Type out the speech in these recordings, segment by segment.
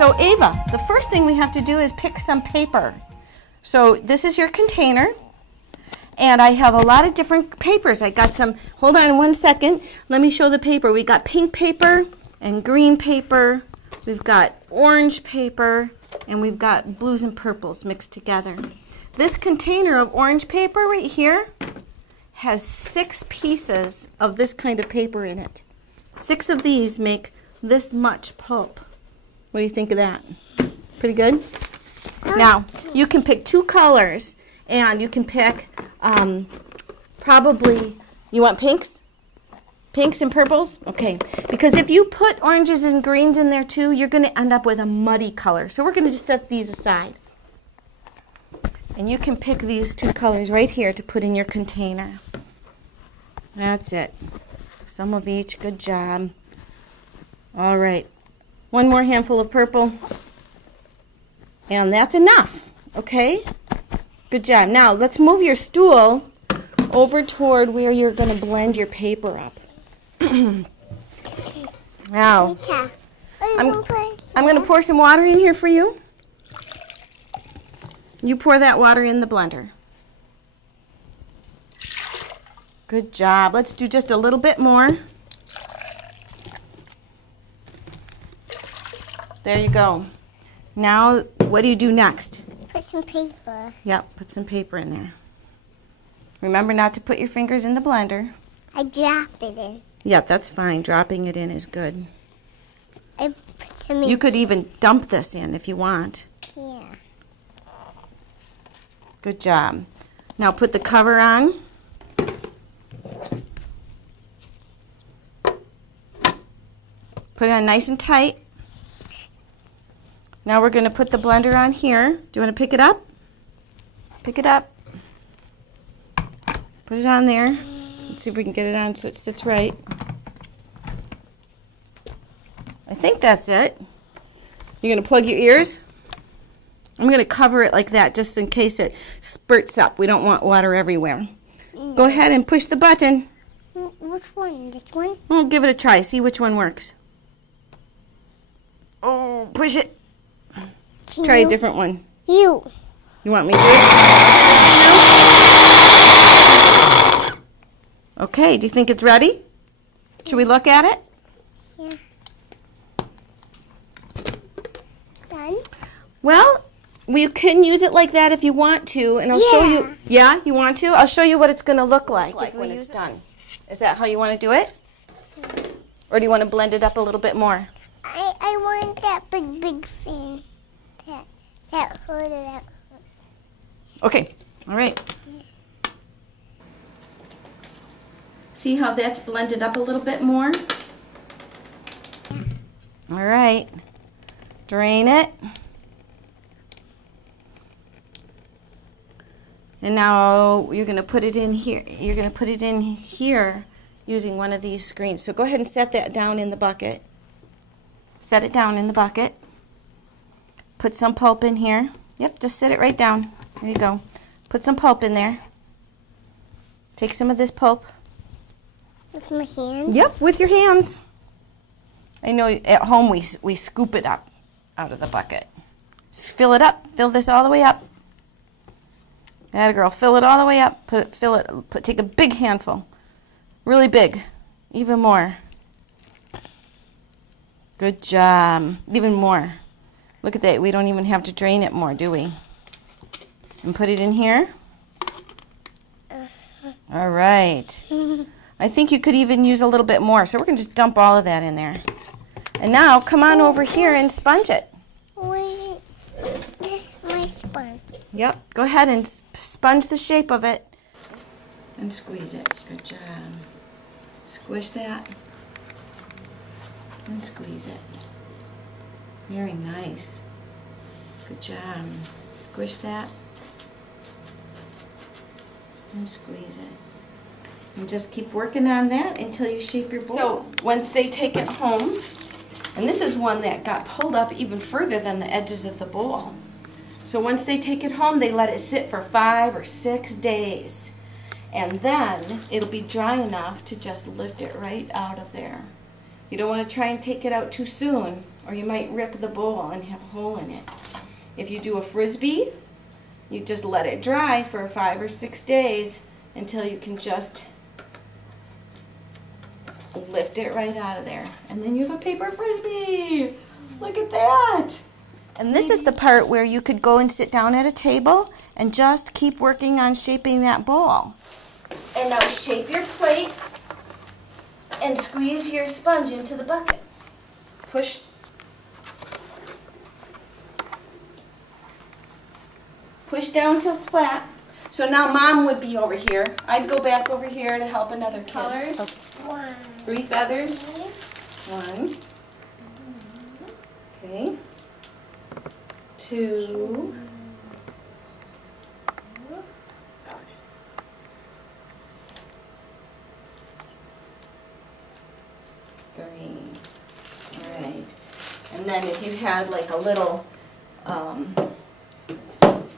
So Ava, the first thing we have to do is pick some paper. So this is your container, and I have a lot of different papers. I got some, hold on one second, let me show the paper. We got pink paper and green paper, we've got orange paper, and we've got blues and purples mixed together. This container of orange paper right here has 6 pieces of this kind of paper in it. 6 of these make this much pulp. What do you think of that? Pretty good? Now, you can pick 2 colors, and you can pick probably, you want pinks? Pinks and purples? Okay, because if you put oranges and greens in there too, you're going to end up with a muddy color. So we're going to just set these aside. And you can pick these 2 colors right here to put in your container. That's it. Some of each. Good job. All right. One more handful of purple. And that's enough. Okay? Good job. Now, let's move your stool over toward where you're going to blend your paper up. Now, I'm going to pour some water in here for you. You pour that water in the blender. Good job. Let's do just a little bit more. There you go. Now, what do you do next? Put some paper. Yep, put some paper in there. Remember not to put your fingers in the blender. I drop it in. Yep, that's fine. Dropping it in is good. I put some in. You could even dump this in if you want. Yeah. Good job. Now put the cover on. Put it on nice and tight. Now we're going to put the blender on here. Do you want to pick it up? Pick it up. Put it on there. Let's see if we can get it on so it sits right. I think that's it. You're going to plug your ears? I'm going to cover it like that just in case it spurts up. We don't want water everywhere. No. Go ahead and push the button. Which one? This one? Well, give it a try. See which one works. Oh, push it. Try a different one. You want me to do it? Okay, do you think it's ready? Should we look at it? Yeah. Done? Well, we can use it like that if you want to, and I'll show you. Yeah, you want to? I'll show you what it's going to look like when it's done. Is that how you want to do it? Or do you want to blend it up a little bit more? I want that big thing. That hood or that hood. Okay, all right. See how that's blended up a little bit more? All right. Drain it. And now you're going to put it in here. You're going to put it in here using one of these screens. So go ahead and set that down in the bucket. Set it down in the bucket. Put some pulp in here. Yep, just set it right down. There you go. Put some pulp in there. Take some of this pulp. With my hands? Yep, with your hands. I know at home we scoop it up out of the bucket. Just fill it up. Fill this all the way up. Atta girl, fill it all the way up. Take a big handful. Really big. Even more. Good job. Even more. Look at that. We don't even have to drain it more, do we? And put it in here. All right. I think you could even use a little bit more. So we're going to just dump all of that in there. And now come on over here and sponge it. Wait. This is my sponge. Yep. Go ahead and sponge the shape of it. And squeeze it. Good job. Squish that. And squeeze it. Very nice. Good job. Squish that. And squeeze it. And just keep working on that until you shape your bowl. So once they take it home, and this is one that got pulled up even further than the edges of the bowl. So once they take it home, they let it sit for 5 or 6 days. And then it'll be dry enough to just lift it right out of there. You don't want to try and take it out too soon, or you might rip the bowl and have a hole in it. If you do a Frisbee, you just let it dry for 5 or 6 days until you can just lift it right out of there. And then you have a paper Frisbee. Look at that. And this is the part where you could go and sit down at a table and just keep working on shaping that bowl. And now shape your plate and squeeze your sponge into the bucket. Push. Push down till it's flat. So now Mom would be over here. I'd go back over here to help another kid. Colors. One. 3 feathers. 1. Okay. 2. 3. All right. And then if you had like a little,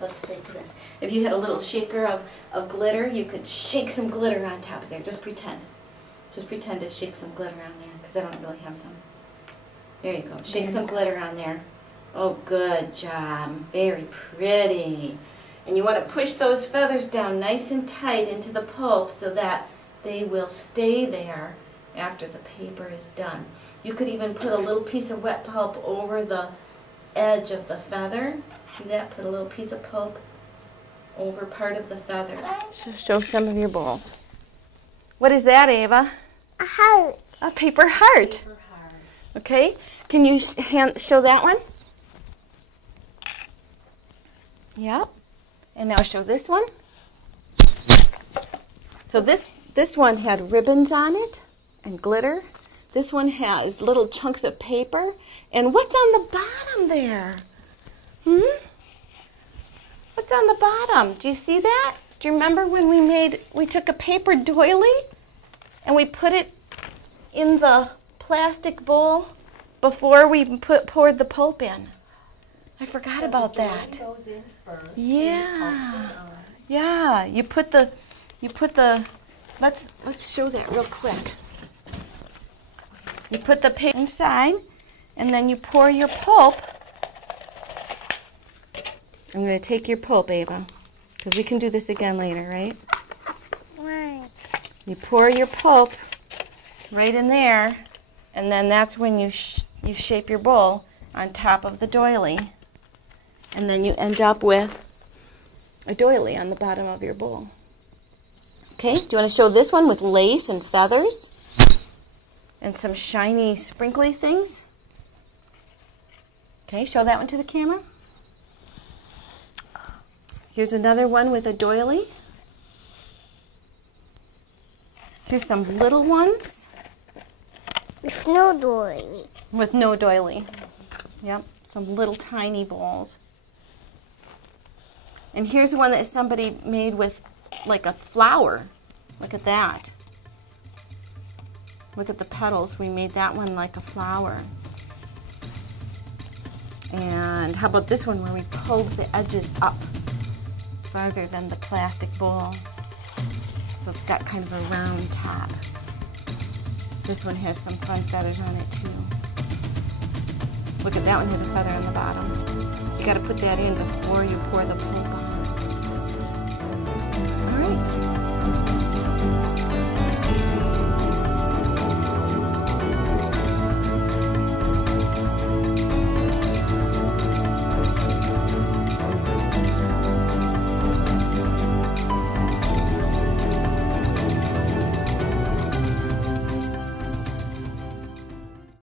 let's fake this. If you had a little shaker of glitter, you could shake some glitter on top of there. Just pretend. Just pretend to shake some glitter on there, because I don't really have some. There you go. Shake some glitter on there. Oh, good job. Very pretty. And you want to push those feathers down nice and tight into the pulp so that they will stay there after the paper is done. You could even put a little piece of wet pulp over the edge of the feather. See that? Put a little piece of pulp over part of the feather. Show some of your bowls. What is that, Ava? A heart. A paper heart. Paper heart. Okay. Can you show that one? Yep. And now show this one. So this one had ribbons on it and glitter. This one has little chunks of paper. And what's on the bottom there? What's on the bottom? Do you see that? Do you remember when we took a paper doily and we put it in the plastic bowl before we poured the pulp in? I forgot about that. Goes in first, Yeah. Yeah. You put the let's show that real quick. You put the paper inside and then you pour your pulp. I'm going to take your pulp, Ava, because we can do this again later, right? One. You pour your pulp right in there, and then that's when you shape your bowl on top of the doily. And then you end up with a doily on the bottom of your bowl. Okay, do you want to show this one with lace and feathers and some shiny sprinkly things? Okay, show that one to the camera. Here's another one with a doily. Here's some little ones. With no doily. With no doily. Yep, some little tiny balls. And here's one that somebody made with like a flower. Look at that. Look at the petals. We made that one like a flower. And how about this one where we pulled the edges up farther than the plastic bowl. So it's got kind of a round top. This one has some fun feathers on it too. Look at that one, has a feather on the bottom. You got to put that in before you pour the pulp